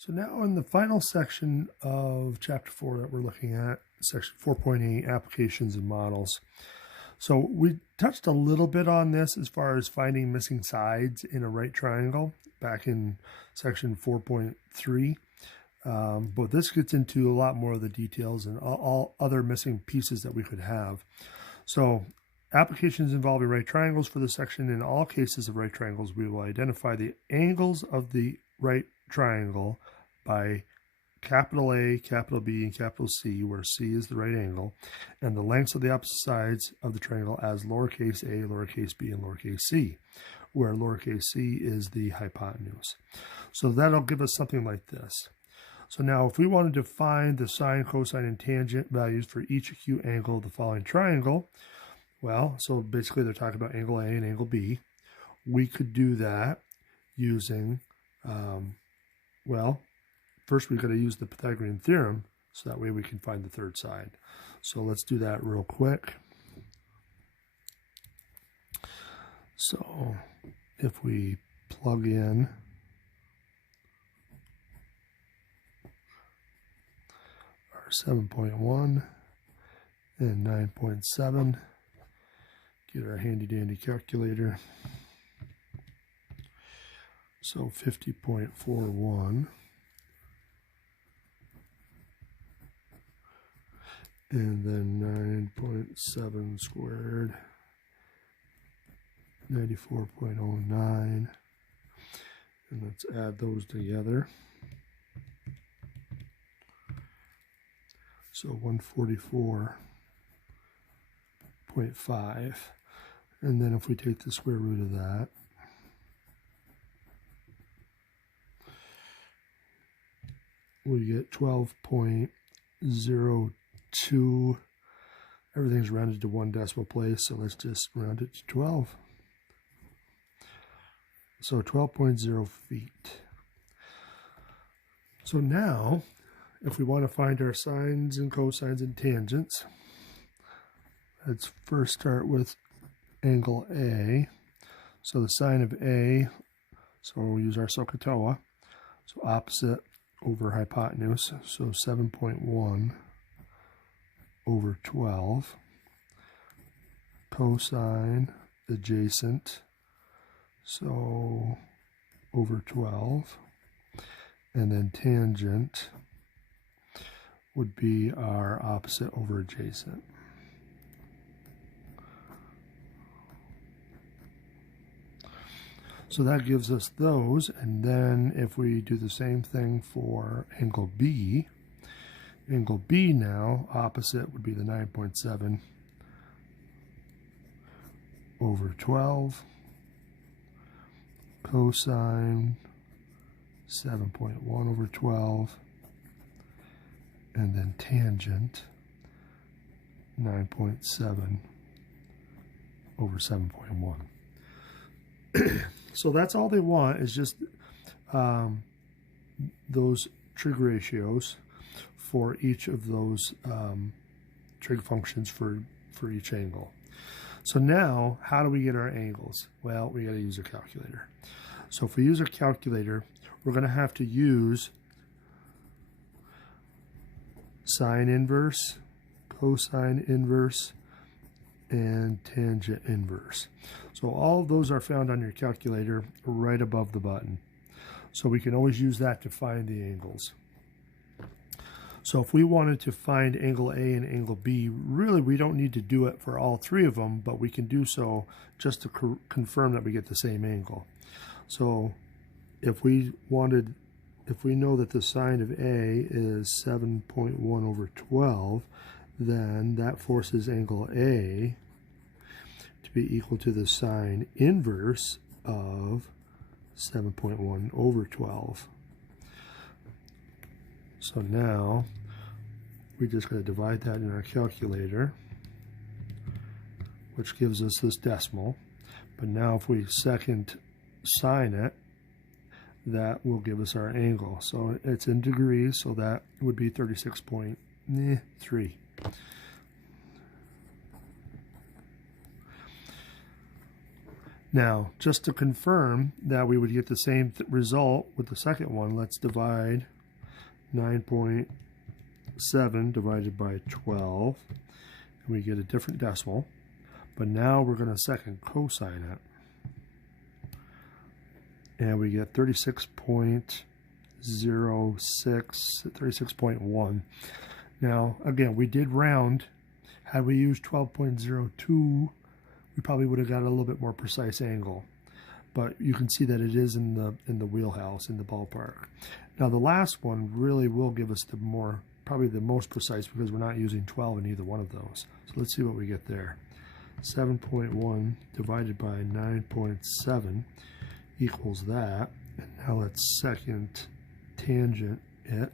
So now in the final section of Chapter 4 that we're looking at, Section 4.8, Applications and Models. So we touched a little bit on this as far as finding missing sides in a right triangle back in Section 4.3. But this gets into a lot more of the details and all other missing pieces that we could have. So applications involving right triangles for this section. In all cases of right triangles, we will identify the angles of the right triangle by capital A, capital B, and capital C, where C is the right angle, and the lengths of the opposite sides of the triangle as lowercase a, lowercase b, and lowercase c, where lowercase c is the hypotenuse. So that'll give us something like this. So now if we wanted to find the sine, cosine, and tangent values for each acute angle of the following triangle, well, so basically they're talking about angle A and angle B. We could do that using, first we've got to use the Pythagorean theorem, so that way we can find the third side. So let's do that real quick. So if we plug in our 7.1 and 9.7, get our handy dandy calculator. So 50.41 and then 9.7 squared, 94.09, and let's add those together. So 144.5, and then if we take the square root of that, we get 12.02. Everything's rounded to one decimal place, so let's just round it to 12. So 12.0 feet. So now, if we want to find our sines and cosines and tangents, let's first start with angle A. So the sine of A, so we'll use our SOHCAHTOA, so opposite over hypotenuse, so 7.1 over 12, cosine adjacent, so over 12, and then tangent would be our opposite over adjacent. So that gives us those, and then if we do the same thing for angle B now, opposite would be the 9.7 over 12, cosine 7.1 over 12, and then tangent 9.7 over 7.1. So that's all they want, is just those trig ratios for each of those trig functions for each angle. So now, how do we get our angles? Well, we got to use a calculator. So if we use a calculator, we're going to have to use sine inverse, cosine inverse, and tangent inverse. So all of those are found on your calculator right above the button. So we can always use that to find the angles. So if we wanted to find angle A and angle B, really we don't need to do it for all three of them, but we can do so just to confirm that we get the same angle. So if we know that the sine of A is 7.1 over 12, then that forces angle A to be equal to the sine inverse of 7.1 over 12. So now we just got to divide that in our calculator, which gives us this decimal. But now if we second sine it, that will give us our angle. So it's in degrees, so that would be 36.3. Now, just to confirm that we would get the same result with the second one, let's divide 9.7 divided by 12, and we get a different decimal. But now we're going to second cosine it, and we get 36.06, 36.1. Now, again, we did round. Had we used 12.02, we probably would have got a little bit more precise angle. But you can see that it is in the wheelhouse, in the ballpark. Now, the last one really will give us probably the most precise, because we're not using 12 in either one of those. So let's see what we get there. 7.1 divided by 9.7 equals that. And now let's second tangent it.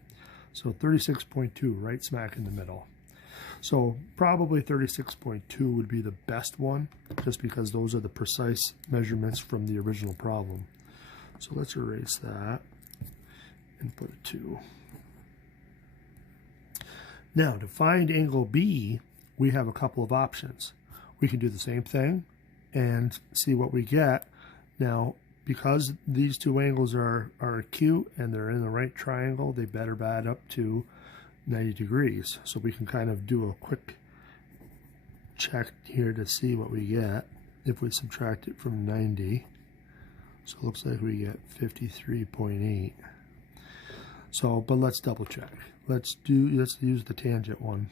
So 36.2, right smack in the middle. So probably 36.2 would be the best one, just because those are the precise measurements from the original problem. So let's erase that and put a 2. Now, to find angle B, we have a couple of options. We can do the same thing and see what we get. Now, because these two angles are acute and they're in the right triangle, they better add up to 90 degrees. So we can kind of do a quick check here to see what we get if we subtract it from 90. So it looks like we get 53.8. So, but let's double check. Let's use the tangent one.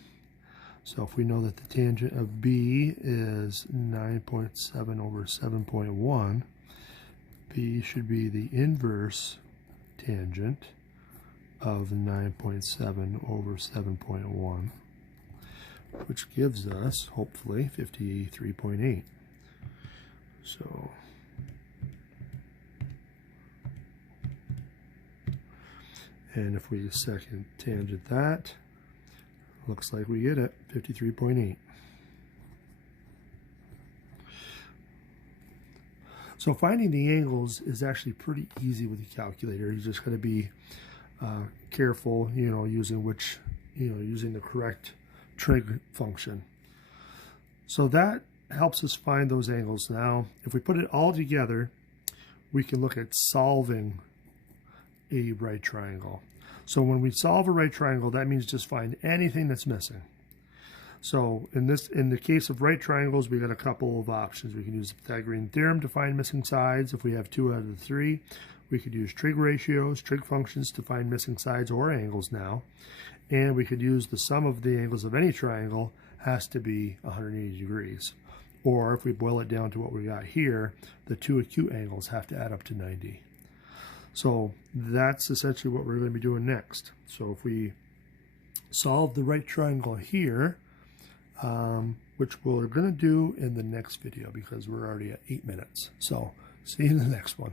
So if we know that the tangent of B is 9.7 over 7.1, B should be the inverse tangent of 9.7 over 7.1, which gives us, hopefully, 53.8. So, and if we second tangent that, looks like we get it, 53.8. So finding the angles is actually pretty easy with the calculator. You just got to be careful, using the correct trig function. So that helps us find those angles. Now, if we put it all together, we can look at solving a right triangle. So when we solve a right triangle, that means just find anything that's missing. So in the case of right triangles, we got a couple of options. We can use the Pythagorean theorem to find missing sides. If we have 2 out of the 3, we could use trig ratios, trig functions to find missing sides or angles now. And we could use the sum of the angles of any triangle has to be 180 degrees. Or if we boil it down to what we got here, the 2 acute angles have to add up to 90. So that's essentially what we're going to be doing next. So if we solve the right triangle here, which we're going to do in the next video because we're already at 8 minutes. So see you in the next one.